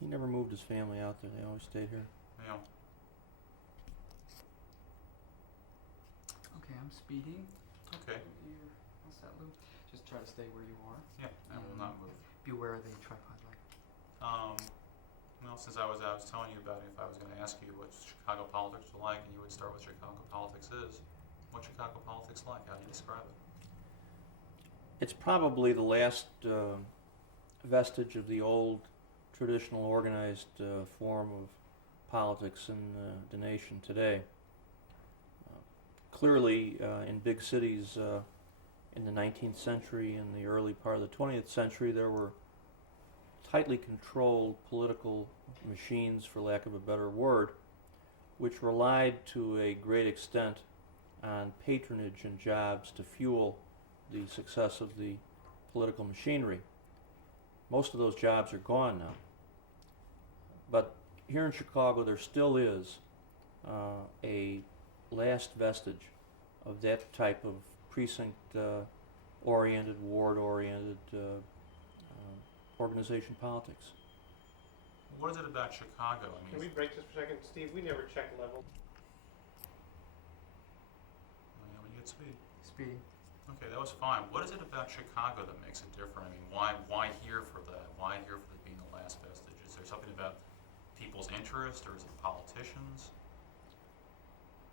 He never moved his family out there. They always stayed here. Yeah. Okay, I'm speeding. Okay. You're all set, Lou. Just try to stay where you are. Yeah, I will not move. Beware of the tripod light. Well, since I was telling you about it, if I was going to ask you what Chicago politics are like, and you would start with Chicago politics is, what's Chicago politics like? How do you describe it? It's probably the last vestige of the old traditional organized form of politics in the nation today. Clearly, in big cities in the 19th century and the early part of the 20th century, there were tightly controlled political machines, for lack of a better word, which relied to a great extent on patronage and jobs to fuel the success of the political machinery. Most of those jobs are gone now. But here in Chicago, there still is a last vestige of that type of precinct-oriented, ward-oriented organization politics. What is it about Chicago? I mean, Can we break this for a second? Steve, we never check level. yeah, when you get speed. Speeding. Okay, that was fine. What is it about Chicago that makes it different? I mean, why here for that? Why here for being the last vestige? Is there something about people's interest, or is it politicians?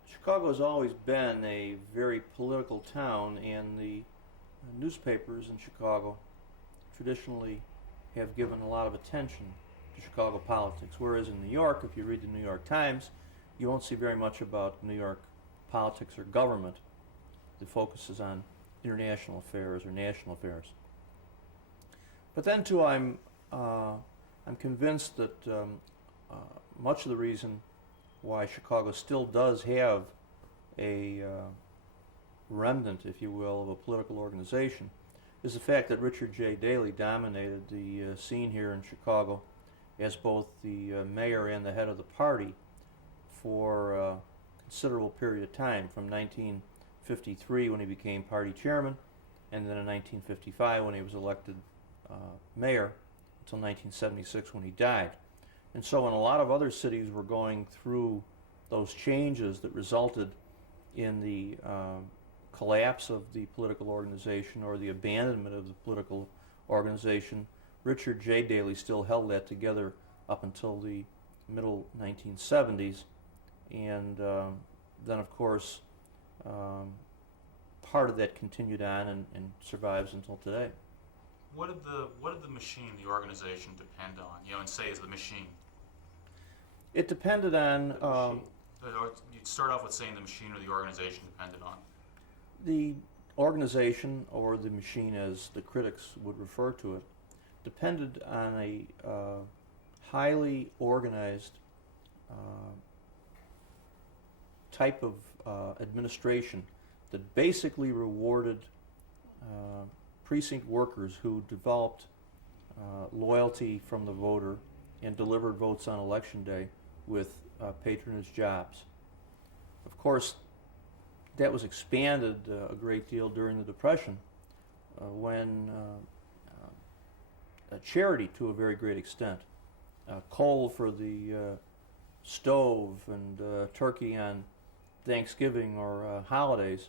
Chicago has always been a very political town, and the newspapers in Chicago traditionally have given a lot of attention to Chicago politics, whereas in New York, if you read the New York Times, you won't see very much about New York politics or government. The focus is on international affairs or national affairs. But then too, I'm convinced that much of the reason why Chicago still does have a remnant, if you will, of a political organization is the fact that Richard J. Daley dominated the scene here in Chicago as both the mayor and the head of the party for a considerable period of time, from 1953 when he became party chairman, and then in 1955 when he was elected mayor, until 1976 when he died. And so in a lot of other cities we're going through those changes that resulted in the collapse of the political organization or the abandonment of the political organization. Richard J. Daley still held that together up until the middle 1970s, and then of course part of that continued on and survives until today. What did the machine, the organization, depend on? You know, and say is the machine. It depended on You'd start off with saying the machine or the organization depended on. the organization, or the machine as the critics would refer to it, depended on a highly organized type of administration that basically rewarded precinct workers who developed loyalty from the voter and delivered votes on election day with patronage jobs. Of course, that was expanded a great deal during the Depression when charity, to a very great extent, coal for the stove and turkey on Thanksgiving or holidays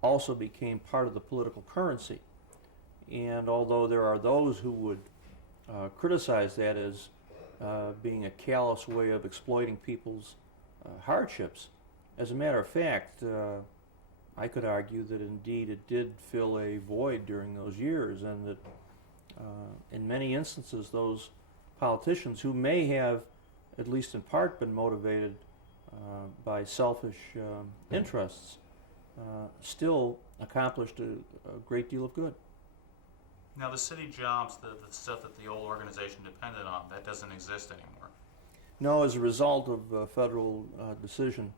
also became part of the political currency. And although there are those who would criticize that as being a callous way of exploiting people's hardships, as a matter of fact, I could argue that indeed it did fill a void during those years, and that in many instances those politicians who may have, at least in part, been motivated by selfish interests, still accomplished a great deal of good. Now, the city jobs, the stuff that the old organization depended on, that doesn't exist anymore. No, as a result of a federal decision,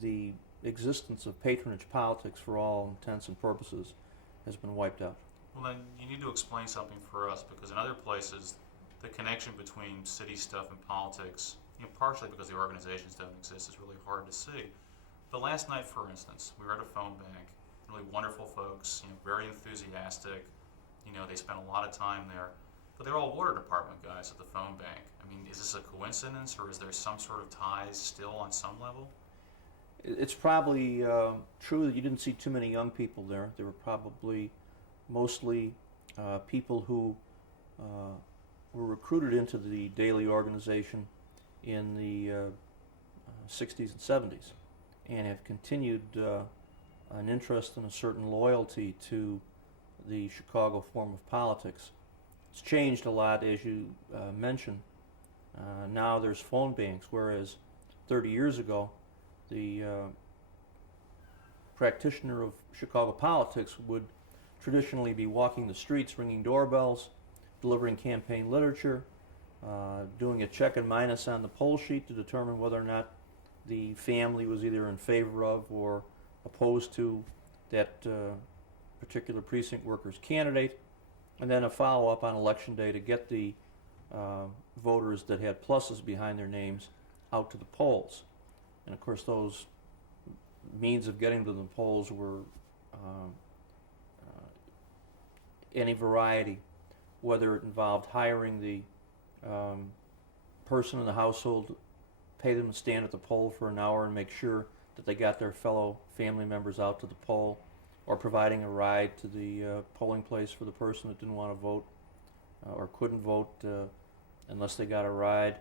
the existence of patronage politics for all intents and purposes has been wiped out. Well, then you need to explain something for us, because in other places, the connection between city stuff and politics, you know, partially because the organizations don't exist, is really hard to see. But last night, for instance, we were at a phone bank. Really wonderful folks, you know, very enthusiastic. You know, they spent a lot of time there. but they're all water department guys at the phone bank. I mean, is this a coincidence, or is there some sort of ties still on some level? It's probably true that you didn't see too many young people there. There were probably mostly people who were recruited into the daily organization in the 60s and 70s and have continued an interest and a certain loyalty to the Chicago form of politics. It's changed a lot, as you mentioned. Now there's phone banks, whereas 30 years ago, the practitioner of Chicago politics would traditionally be walking the streets, ringing doorbells, delivering campaign literature, doing a check and minus on the poll sheet to determine whether or not the family was either in favor of or opposed to that particular precinct worker's candidate, and then a follow-up on election day to get the voters that had pluses behind their names out to the polls. And of course those means of getting to the polls were any variety, whether it involved hiring the person in the household, pay them to stand at the poll for an hour and make sure that they got their fellow family members out to the poll, or providing a ride to the polling place for the person that didn't want to vote or couldn't vote unless they got a ride,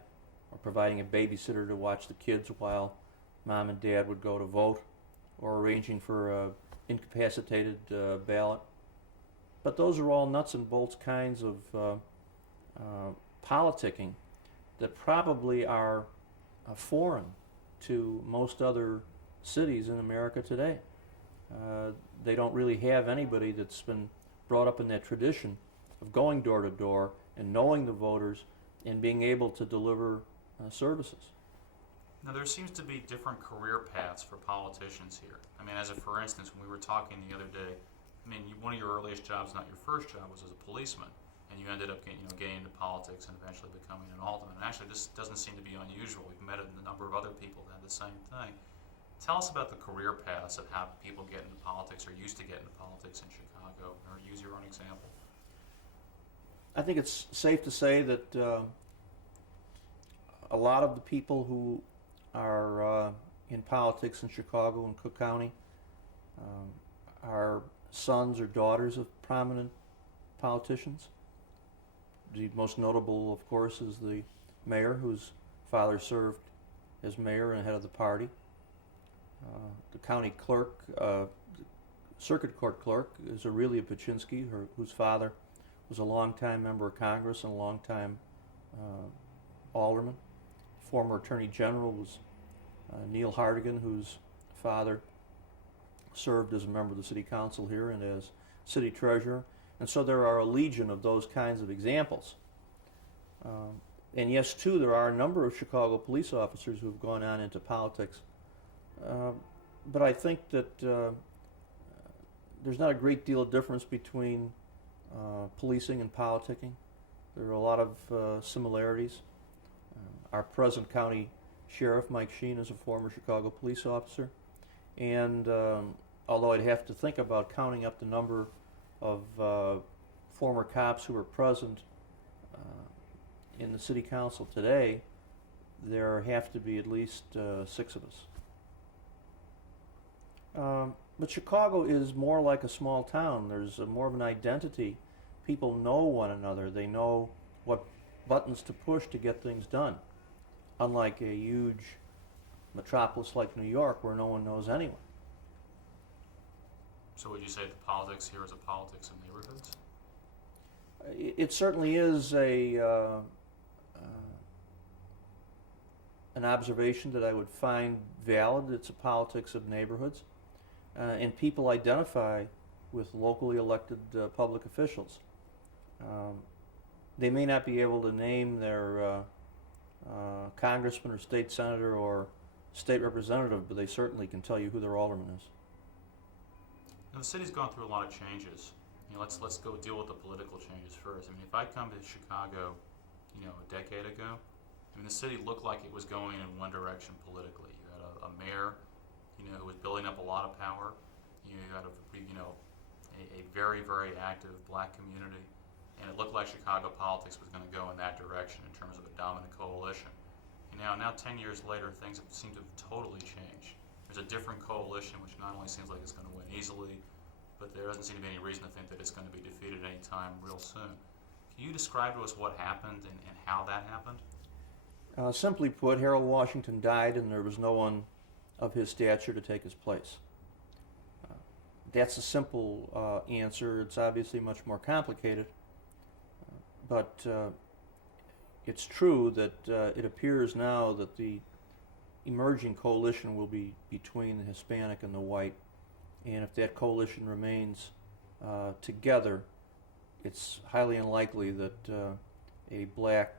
or providing a babysitter to watch the kids while mom and dad would go to vote, or arranging for a incapacitated ballot. But those are all nuts and bolts kinds of politicking that probably are foreign to most other cities in America today. They don't really have anybody that's been brought up in that tradition of going door to door and knowing the voters and being able to deliver services. Now, there seems to be different career paths for politicians here. I mean, for instance, when we were talking the other day, I mean, one of your earliest jobs, not your first job, was as a policeman, and you ended up getting into politics and eventually becoming an alderman. And actually, this doesn't seem to be unusual. We've met a number of other people that had the same thing. Tell us about the career paths of how people get into politics or used to get into politics in Chicago, or use your own example. I think it's safe to say that a lot of the people who are in politics in Chicago and Cook County are sons or daughters of prominent politicians. The most notable, of course, is the mayor, whose father served as mayor and head of the party. The county clerk, circuit court clerk, is Aurelia Paczynski, whose father was a longtime member of Congress and a longtime alderman. Former Attorney General was Neil Hartigan, whose father served as a member of the City Council here and as City Treasurer. And so there are a legion of those kinds of examples. And yes, too, there are a number of Chicago police officers who have gone on into politics. But I think that there's not a great deal of difference between policing and politicking. There are a lot of similarities. Our present county sheriff, Mike Sheen, is a former Chicago police officer. And although I'd have to think about counting up the number of former cops who are present in the city council today, there have to be at least 6 of us. But Chicago is more like a small town. There's more of an identity. People know one another. They know what buttons to push to get things done. Unlike a huge metropolis like New York, where no one knows anyone. So would you say the politics here is a politics of neighborhoods? It certainly is an observation that I would find valid. It's a politics of neighborhoods. And people identify with locally elected public officials. They may not be able to name their congressman or state senator or state representative, but they certainly can tell you who their alderman is. Now, the city's gone through a lot of changes. Let's go deal with the political changes first. I mean, if I come to Chicago, a decade ago, the city looked like it was going in one direction politically. You had a mayor, who was building up a lot of power. You had a very, very active black community, and it looked like Chicago politics was going to go in that direction in terms of a dominant coalition. Now 10 years later, things seem to have totally changed. There's a different coalition, which not only seems like it's going to win easily, but there doesn't seem to be any reason to think that it's going to be defeated any time real soon. Can you describe to us what happened and how that happened? Simply put, Harold Washington died and there was no one of his stature to take his place. That's a simple answer. It's obviously much more complicated, but it's true that it appears now that the emerging coalition will be between the Hispanic and the white, and if that coalition remains together, it's highly unlikely that a black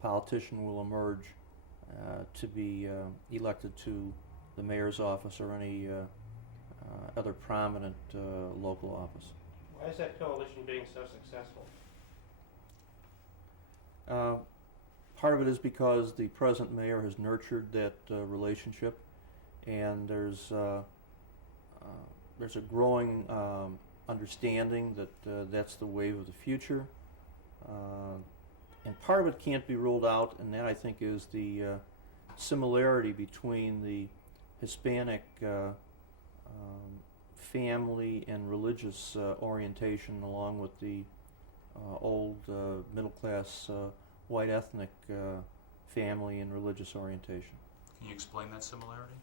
politician will emerge to be elected to the mayor's office or any other prominent local office. Why is that coalition being so successful? Part of it is because the present mayor has nurtured that relationship, and there's a growing understanding that that's the wave of the future. And part of it can't be ruled out, and that I think is the similarity between the Hispanic family and religious orientation, along with the old middle-class white ethnic family and religious orientation. Can you explain that similarity?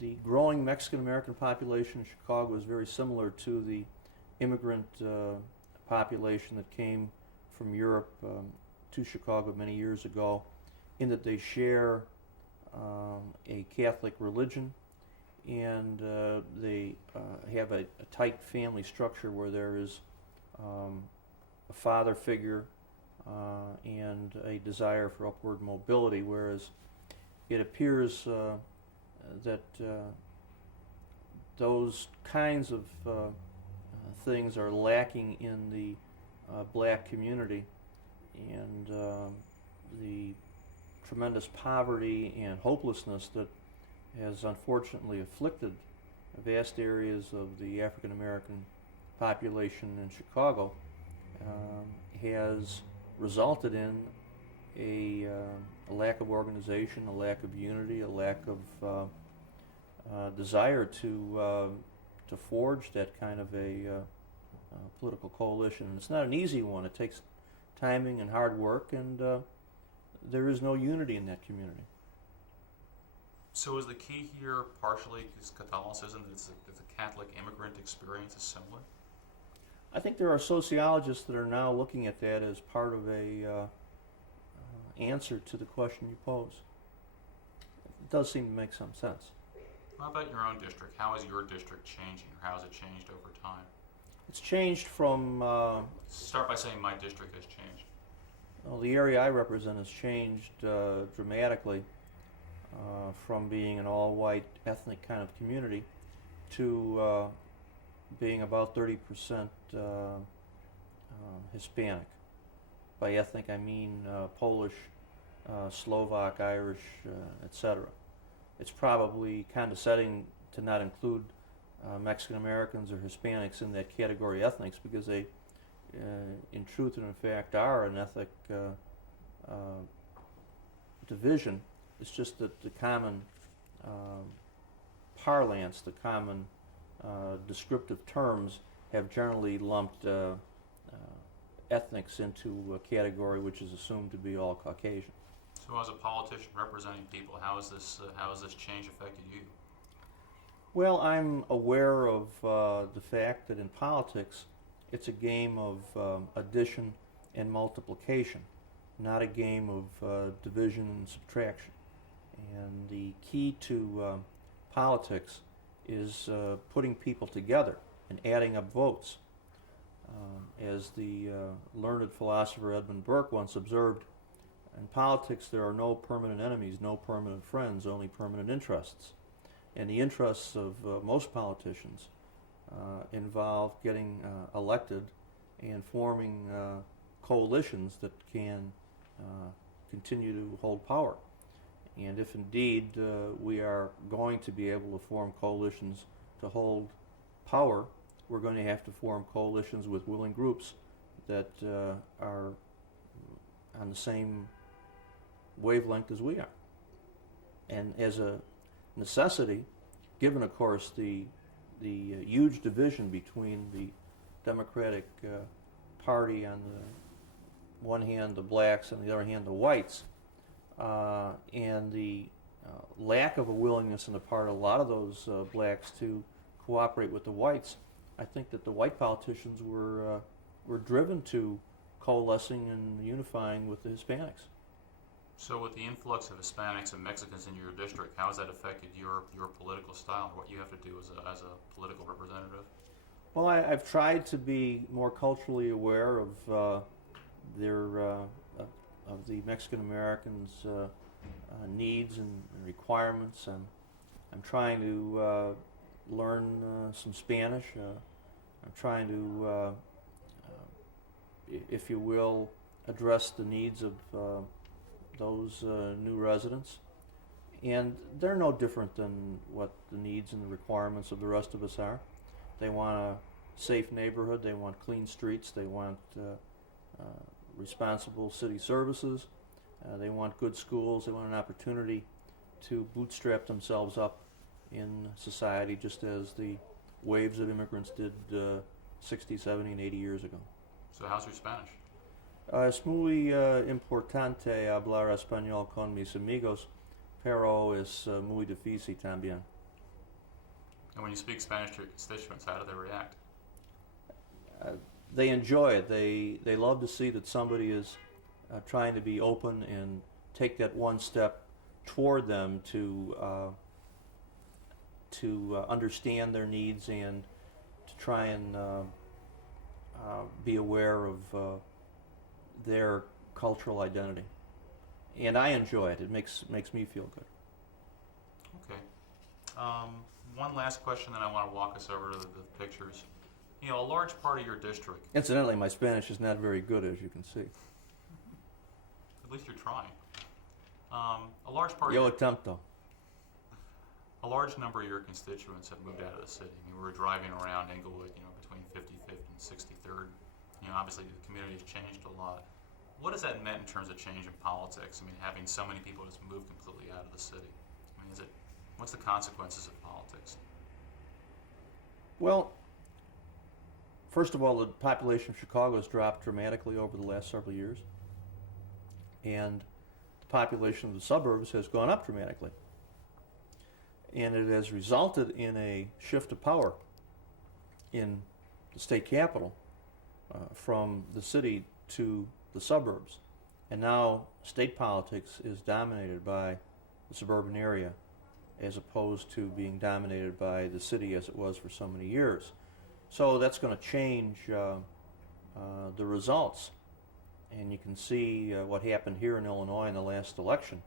The growing Mexican-American population in Chicago is very similar to the immigrant population that came from Europe to Chicago many years ago, in that they share a Catholic religion, and they have a tight family structure where there is a father figure and a desire for upward mobility, whereas it appears that those kinds of things are lacking in the black community, and the tremendous poverty and hopelessness that has unfortunately afflicted vast areas of the African American population in Chicago has resulted in a lack of organization, a lack of unity, a lack of desire to forge that kind of a political coalition. And it's not an easy one. It takes timing and hard work, and there is no unity in that community. So is the key here partially is Catholicism, that the Catholic immigrant experience is similar? I think there are sociologists that are now looking at that as part of a answer to the question you pose. It does seem to make some sense. How about your own district? How is your district changing, or how has it changed over time? It's changed from... Start by saying my district has changed. Well, the area I represent has changed dramatically from being an all-white ethnic kind of community to being about 30% Hispanic. By ethnic, I mean Polish, Slovak, Irish, etc. It's probably condescending to not include Mexican Americans or Hispanics in that category ethnics, because they, in truth and in fact, are an ethnic division. It's just that the common parlance, the common descriptive terms have generally lumped ethnics into a category which is assumed to be all Caucasian. So as a politician representing people, how has this change affected you? Well, I'm aware of the fact that in politics it's a game of addition and multiplication, not a game of division and subtraction. And the key to politics is putting people together and adding up votes. As the learned philosopher Edmund Burke once observed, in politics there are no permanent enemies, no permanent friends, only permanent interests. And the interests of most politicians involve getting elected and forming coalitions that can continue to hold power. And if indeed we are going to be able to form coalitions to hold power, we're going to have to form coalitions with willing groups that are on the same wavelength as we are. And as a necessity, given, of course, the huge division between the Democratic Party on the one hand, the blacks, and the other hand, the whites, and the lack of a willingness on the part of a lot of those blacks to cooperate with the whites, I think that the white politicians were driven to coalescing and unifying with the Hispanics. So with the influx of Hispanics and Mexicans in your district, how has that affected your political style, what you have to do as a political representative? Well, I've tried to be more culturally aware of of the Mexican Americans' needs and requirements, and I'm trying to learn some Spanish. I'm trying to, if you will, address the needs of those new residents. And they're no different than what the needs and the requirements of the rest of us are. They want a safe neighborhood, they want clean streets, they want responsible city services, they want good schools, they want an opportunity to bootstrap themselves up in society just as the waves of immigrants did 60, 70, and 80 years ago. So how's your Spanish? Es muy importante hablar español con mis amigos, pero es muy difícil también. And when you speak Spanish to your constituents, how do they react? They enjoy it. They love to see that somebody is trying to be open and take that one step toward them to understand their needs and to try and be aware of their cultural identity. And I enjoy it. It makes me feel good. Okay. One last question, then I want to walk us over to the pictures. You know, a large part of your district. Incidentally, my Spanish is not very good, as you can see. At least you're trying. A large part. Yo attempto. A large number of your constituents have moved out of the city. I mean, we were driving around Englewood, you know, between 55th and 63rd. You know, obviously the community has changed a lot. What has that meant in terms of change in politics? I mean, having so many people just move completely out of the city. I mean, what's the consequences of politics? Well, first of all, the population of Chicago has dropped dramatically over the last several years, and the population of the suburbs has gone up dramatically. And it has resulted in a shift of power in the state capital from the city to the suburbs. And now state politics is dominated by the suburban area as opposed to being dominated by the city as it was for so many years. So that's going to change the results. And you can see what happened here in Illinois in the last election.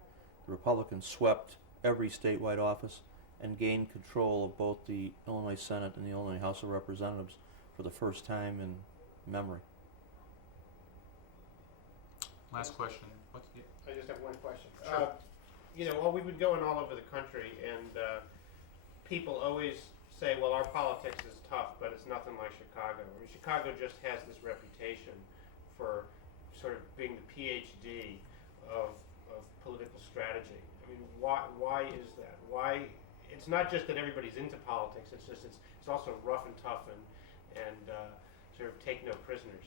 The Republicans swept every statewide office and gained control of both the Illinois Senate and the Illinois House of Representatives for the first time in memory. Last question. I just have one question. Sure. Well, we've been going all over the country, and people always say, well, our politics is tough, but it's nothing like Chicago. I mean, Chicago just has this reputation for sort of being the PhD of political strategy. I mean, why is that? Why? It's not just that everybody's into politics. It's just it's also rough and tough and sort of take no prisoners.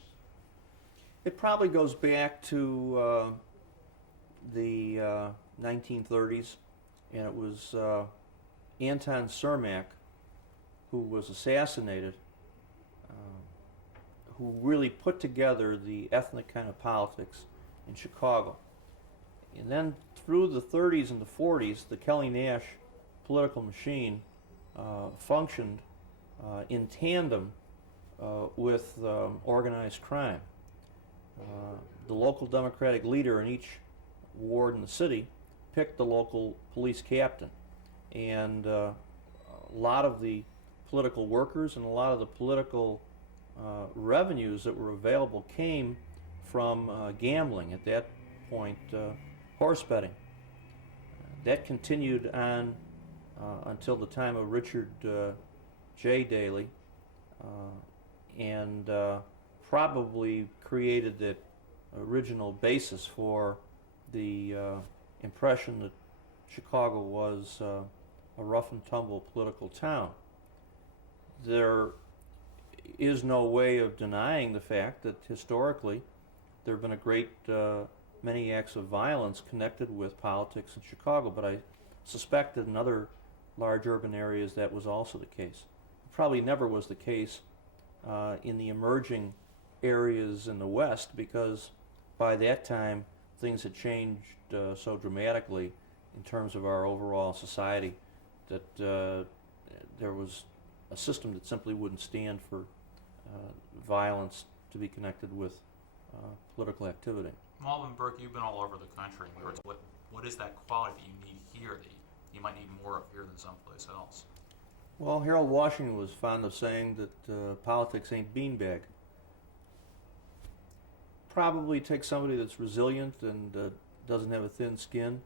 It probably goes back to the 1930s, and it was Anton Cermak who was assassinated, who really put together the ethnic kind of politics in Chicago. And then through the 30s and the 40s, the Kelly Nash political machine functioned in tandem with organized crime. The local Democratic leader in each ward in the city picked the local police captain. And a lot of the political workers and a lot of the political revenues that were available came from gambling, at that point horse betting. That continued on until the time of Richard J. Daley, and probably created that original basis for the impression that Chicago was a rough and tumble political town. There is no way of denying the fact that historically there have been a great many acts of violence connected with politics in Chicago, but I suspect that in other large urban areas that was also the case. It probably never was the case in the emerging areas in the West, because by that time things had changed so dramatically in terms of our overall society that there was a system that simply wouldn't stand for violence to be connected with political activity. Alderman Burke, you've been all over the country. What is that quality that you need here that you might need more of here than someplace else? Well, Harold Washington was fond of saying that politics ain't beanbag. Probably takes somebody that's resilient and doesn't have a thin skin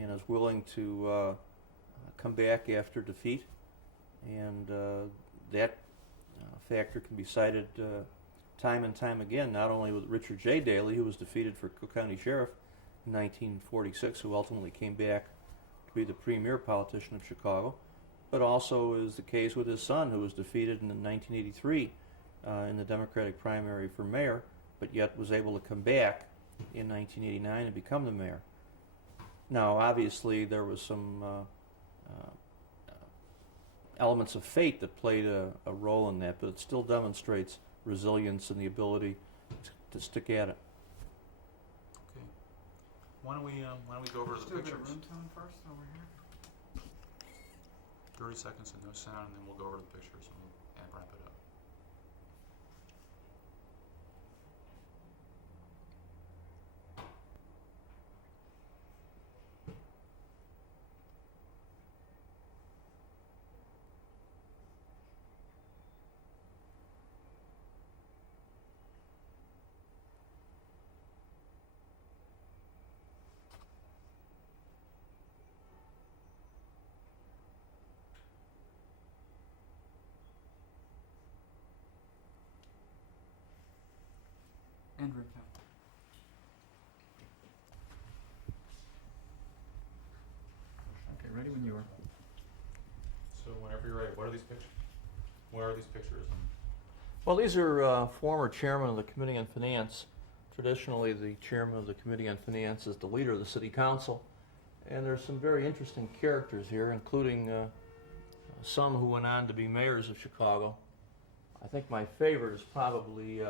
and is willing to come back after defeat, and that factor can be cited time and time again, not only with Richard J. Daley, who was defeated for Cook County Sheriff in 1946, who ultimately came back to be the premier politician of Chicago, but also is the case with his son, who was defeated in 1983 in the Democratic primary for mayor, but yet was able to come back in 1989 and become the mayor. Now, obviously, there was some elements of fate that played a role in that, but it still demonstrates resilience and the ability to stick at it. Okay. Why don't we go over Let's the do a bit pictures? of room tone first over here. 30 seconds and no sound, and then we'll go over the pictures and wrap it up. And room tone. Okay, ready when you are. So whenever you're ready, what are these pictures? Where are these pictures? Well, these are former chairman of the Committee on Finance. Traditionally, the chairman of the Committee on Finance is the leader of the City Council. And there's some very interesting characters here, including some who went on to be mayors of Chicago. I think my favorite is probably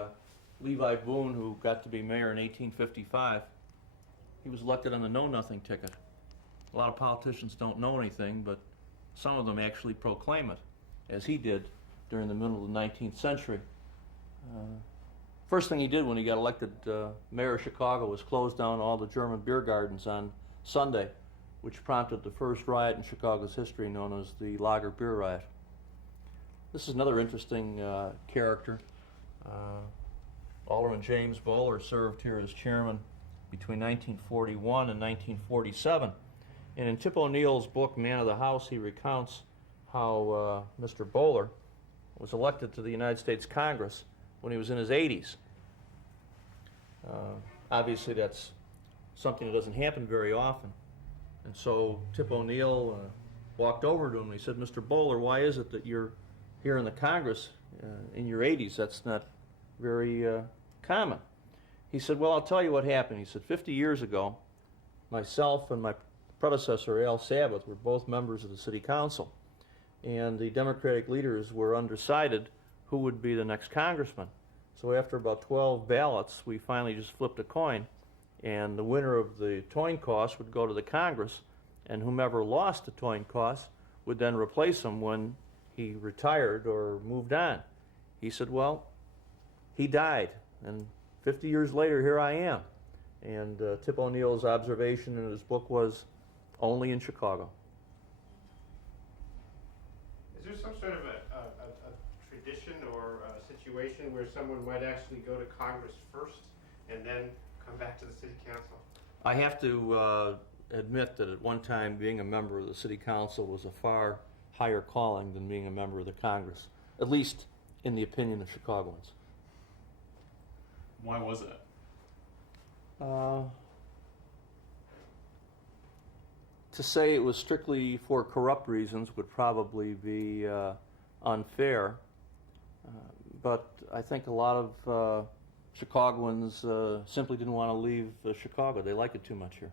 Levi Boone, who got to be mayor in 1855. He was elected on the know-nothing ticket. A lot of politicians don't know anything, but some of them actually proclaim it, as he did during the middle of the 19th century. First thing he did when he got elected mayor of Chicago was close down all the German beer gardens on Sunday, which prompted the first riot in Chicago's history known as the Lager Beer Riot. This is another interesting character. Alderman James Bowler served here as chairman between 1941 and 1947. And in Tip O'Neill's book, Man of the House, he recounts how Mr. Bowler was elected to the United States Congress when he was in his 80s. Obviously, that's something that doesn't happen very often. And so Tip O'Neill walked over to him and he said, "Mr. Bowler, why is it that you're here in the Congress in your 80s? That's not very common." He said, "Well, I'll tell you what happened." He said, 50 years ago, myself and my predecessor, Al Sabbath, were both members of the City Council. And the Democratic leaders were undecided who would be the next congressman. So after about 12 ballots, we finally just flipped a coin. And the winner of the coin toss would go to the Congress, and whomever lost the coin toss would then replace him when he retired or moved on. He said, "Well, he died, and 50 years later, here I am." And Tip O'Neill's observation in his book was, only in Chicago. Is there some sort of a tradition or a situation where someone might actually go to Congress first and then come back to the City Council? I have to admit that at one time being a member of the City Council was a far higher calling than being a member of the Congress, at least in the opinion of Chicagoans. Why was that? To say it was strictly for corrupt reasons would probably be unfair, but I think a lot of Chicagoans simply didn't want to leave Chicago. They like it too much here.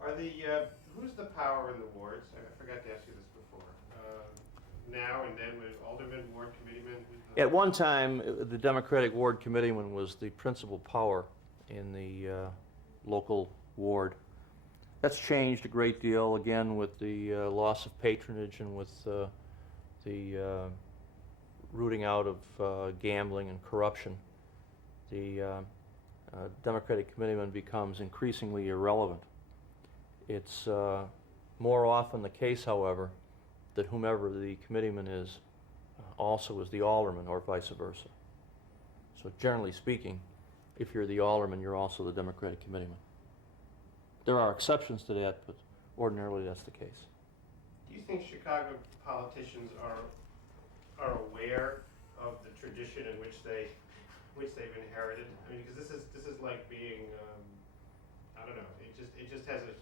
Are the who's the power in the wards? I forgot to ask you this before. Now and then, with alderman, ward committeeman. At one time, the Democratic Ward Committeeman was the principal power in the local ward. That's changed a great deal, again, with the loss of patronage and with the rooting out of gambling and corruption. The Democratic Committeeman becomes increasingly irrelevant. It's more often the case, however, that whomever the committeeman is also is the alderman, or vice versa. So generally speaking, if you're the alderman, you're also the Democratic committeeman. There are exceptions to that, but ordinarily that's the case. Do you think Chicago politicians are aware of the tradition in which they've inherited? I mean, because this is like being I don't know. It just has a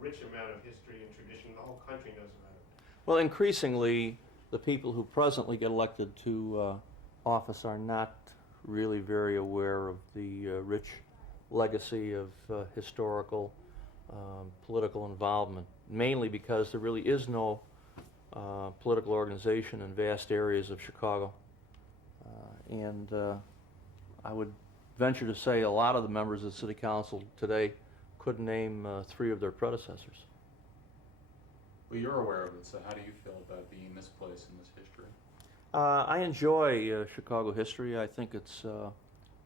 rich amount of history and tradition. The whole country knows about it. Well, increasingly, the people who presently get elected to office are not really very aware of the rich legacy of historical political involvement, mainly because there really is no political organization in vast areas of Chicago. And I would venture to say a lot of the members of the City Council today couldn't name 3 of their predecessors. Well, you're aware of it, so how do you feel about being this place in this history? I enjoy Chicago history. I think it's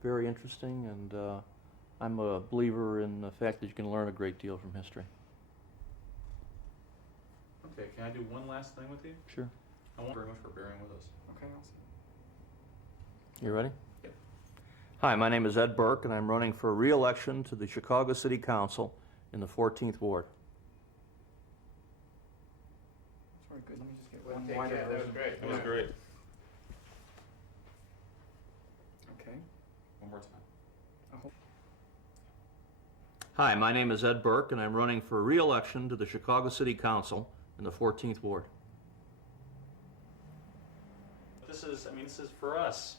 very interesting, and I'm a believer in the fact that you can learn a great deal from history. Okay, can I do one last thing with you? Sure. I want very much for bearing with us. Okay, awesome. You ready? Yep. Hi, my name is Ed Burke, and I'm running for re-election to the Chicago City Council in the 14th Ward. Sorry, good. Let me just get Well, one take wider that. That was version. great. That was great. Okay. One more time. Hi, my name is Ed Burke, and I'm running for re-election to the Chicago City Council in the 14th Ward. This is for us.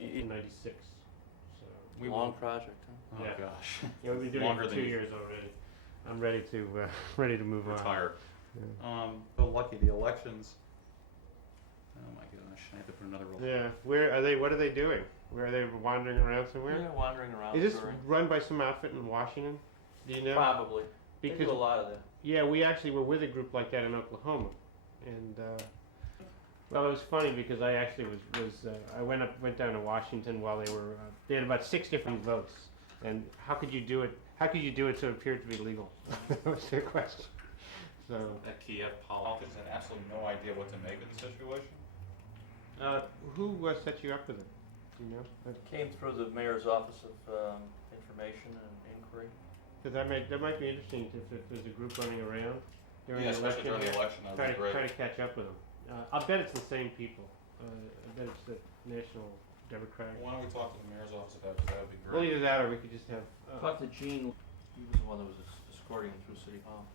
In '96. So We Long won't- project, huh? Oh Yeah. gosh. yeah, we've been doing Longer it for than 2 years already. I'm ready to move on. Retire. Yeah. So lucky the elections. Oh my gosh, I have to put another roll. Yeah. Where are they? What are they doing? Where are they wandering around somewhere? Yeah, wandering around. Is this run by some outfit in Washington? Do you know? Probably. Because They do a lot of that. yeah, we actually were with a group like that in Oklahoma, and well, it was funny because I actually I went down to Washington while they had about 6 different votes, and how could you do it? How could you do it so it appeared to be legal? That was their question. So That Kiev politics had absolutely no idea what to make of the situation. who set you up with it? Do you know? Came through the mayor's office of information and inquiry. Because that might be interesting if there's a group running around during Yeah, the especially election. during the election, that would be Try great. to catch up with them. I'll bet it's the same people. I bet it's the National Democratic. Why don't we talk to the mayor's office about it? That would be Well, great. either that or we could just have. Talk to Gene. He was the one that was escorting him through City Hall.